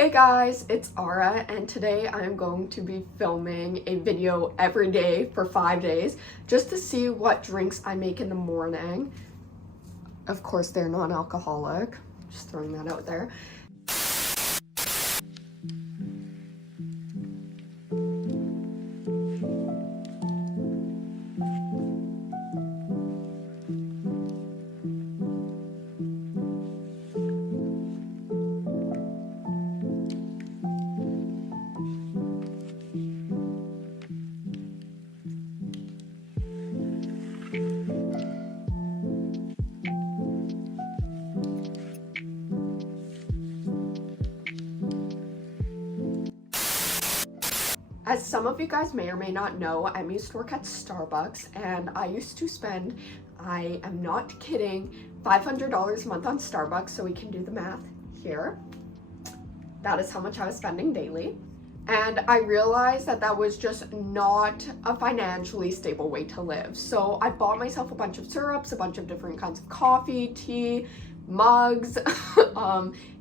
Hey guys, it's Ara, and today I'm going to be filming a video every day for 5 days just to see what drinks I make in the morning. Of course, they're non-alcoholic, just throwing that out there. As some of you guys may or may not know, I used to work at Starbucks, and I used to spend, I am not kidding, $500 a month on Starbucks, so we can do the math here. That is how much I was spending daily. And I realized that that was just not a financially stable way to live. So I bought myself a bunch of syrups, a bunch of different kinds of coffee, tea, mugs,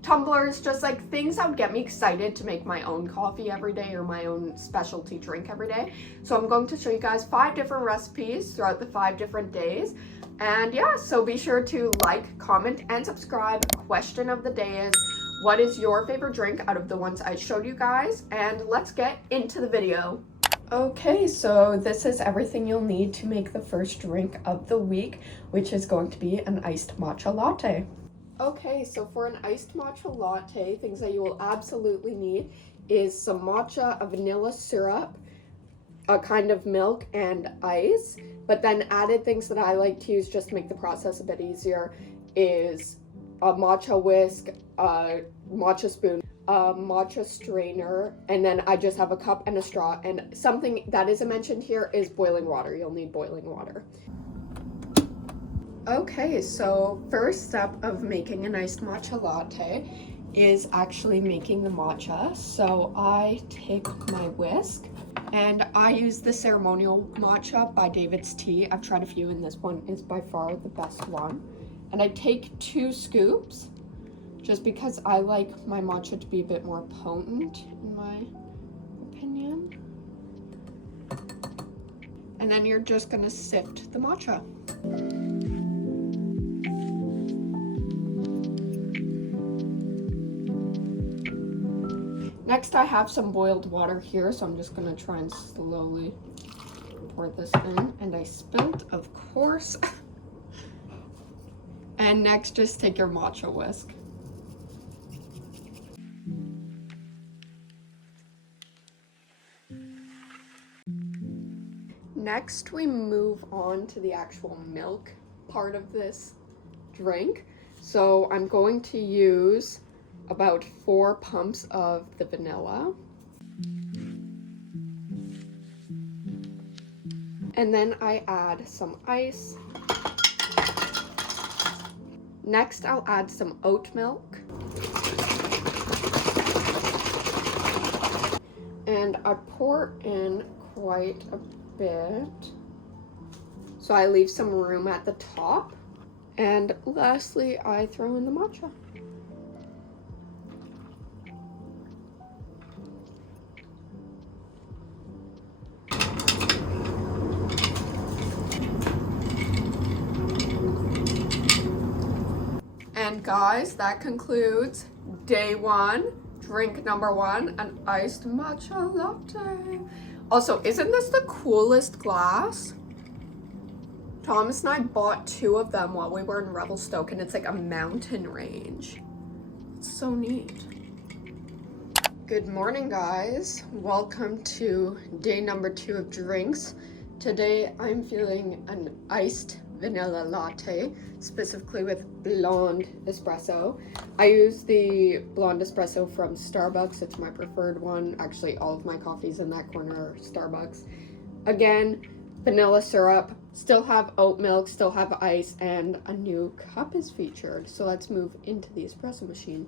tumblers, just like things that would get me excited to make my own coffee every day or my own specialty drink every day. So I'm going to show you guys 5 different recipes throughout the 5 different days. And yeah, so be sure to like, comment, and subscribe. Question of the day is, what is your favorite drink out of the ones I showed you guys? And let's get into the video. Okay, so this is everything you'll need to make the first drink of the week, which is going to be an iced matcha latte. Okay, so for an iced matcha latte, things that you will absolutely need is some matcha, a vanilla syrup, a kind of milk, and ice. But then added things that I like to use just to make the process a bit easier is a matcha whisk, a matcha spoon, a matcha strainer, and then I just have a cup and a straw. And something that isn't mentioned here is boiling water. You'll need boiling water. Okay, so first step of making an iced matcha latte is actually making the matcha. So I take my whisk and I use the ceremonial matcha by David's Tea. I've tried a few and this one is by far the best one. And I take 2 scoops just because I like my matcha to be a bit more potent in my opinion. And then you're just gonna sift the matcha. Next, I have some boiled water here, so I'm just gonna try and slowly pour this in. And I spilled, of course. And next, just take your matcha whisk. Next, we move on to the actual milk part of this drink. So I'm going to use about 4 pumps of the vanilla. And then I add some ice. Next, I'll add some oat milk. And I pour in quite a bit, so I leave some room at the top. And lastly, I throw in the matcha. And guys, that concludes day 1, drink number 1, an iced matcha latte. Also, isn't this the coolest glass? Thomas and I bought 2 of them while we were in Revelstoke, and it's like a mountain range. It's so neat. Good morning, guys. Welcome to day number 2 of drinks. Today, I'm feeling an iced vanilla latte, specifically with blonde espresso. I use the blonde espresso from Starbucks. It's my preferred one. Actually, all of my coffees in that corner are Starbucks. Again, vanilla syrup, still have oat milk, still have ice, and a new cup is featured. So let's move into the espresso machine.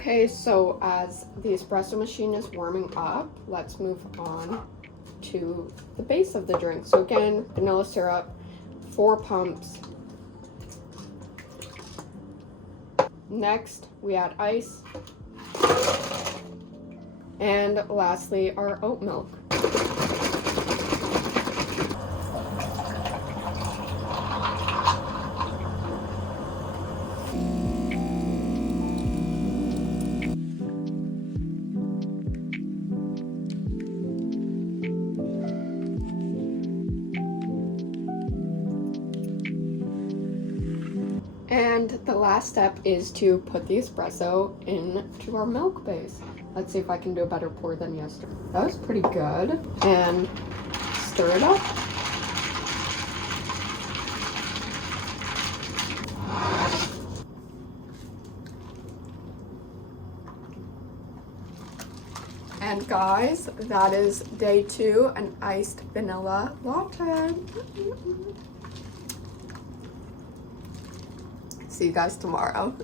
Okay, so as the espresso machine is warming up, let's move on to the base of the drink. So again, vanilla syrup, 4 pumps. Next, we add ice. And lastly, our oat milk. And the last step is to put the espresso into our milk base. Let's see if I can do a better pour than yesterday. That was pretty good. And stir it up. And guys, that is day 2, an iced vanilla latte. See you guys tomorrow.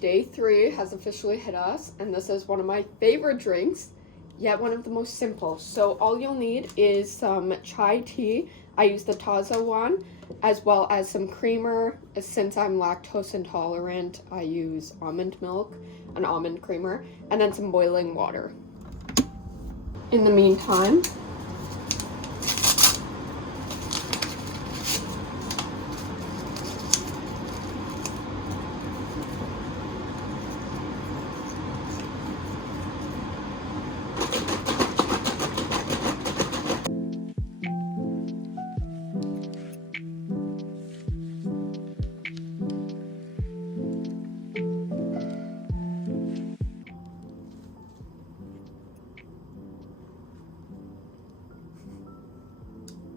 Day 3 has officially hit us, and this is one of my favorite drinks, yet one of the most simple. So all you'll need is some chai tea. I use the Taza one, as well as some creamer. Since I'm lactose intolerant, I use almond milk, an almond creamer, and then some boiling water. In the meantime,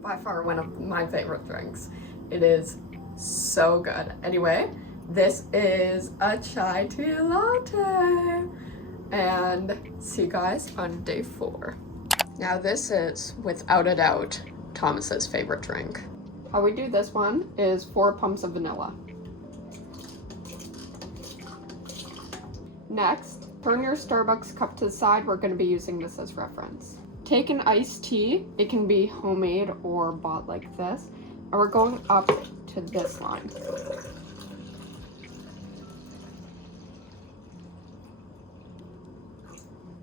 by far one of my favorite drinks. It is so good. Anyway, this is a chai tea latte. And see you guys on day 4. Now this is, without a doubt, Thomas's favorite drink. How we do this one is 4 pumps of vanilla. Next, turn your Starbucks cup to the side. We're going to be using this as reference. Take an iced tea. It can be homemade or bought like this. And we're going up to this line.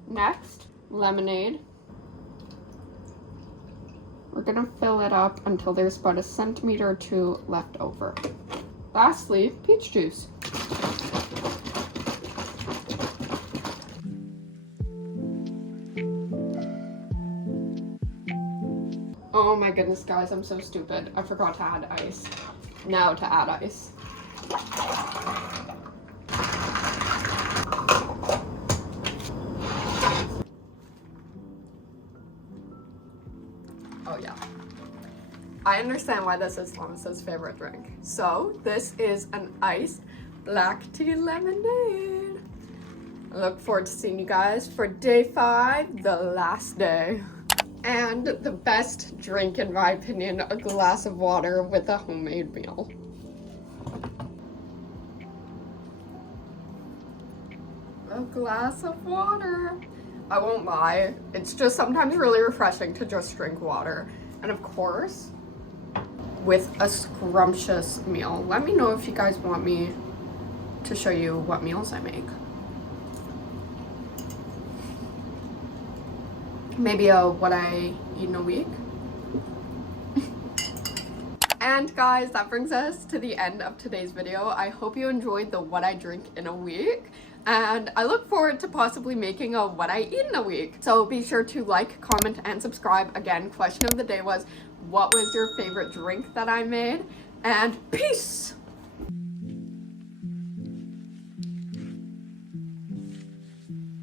Next, lemonade. We're gonna fill it up until there's about 1 centimeter or 2 left over. Lastly, peach juice. Oh my goodness, guys, I'm so stupid. I forgot to add ice. Now to add ice. Oh yeah. I understand why this is Thomas's favorite drink. So this is an iced black tea lemonade. I look forward to seeing you guys for day 5, the last day. And the best drink, in my opinion, a glass of water with a homemade meal. A glass of water. I won't lie, it's just sometimes really refreshing to just drink water. And of course, with a scrumptious meal. Let me know if you guys want me to show you what meals I make. Maybe what I eat in a week. And guys, that brings us to the end of today's video. I hope you enjoyed the what I drink in a week. And I look forward to possibly making a what I eat in a week. So be sure to like, comment, and subscribe. Again, question of the day was, what was your favorite drink that I made? And peace!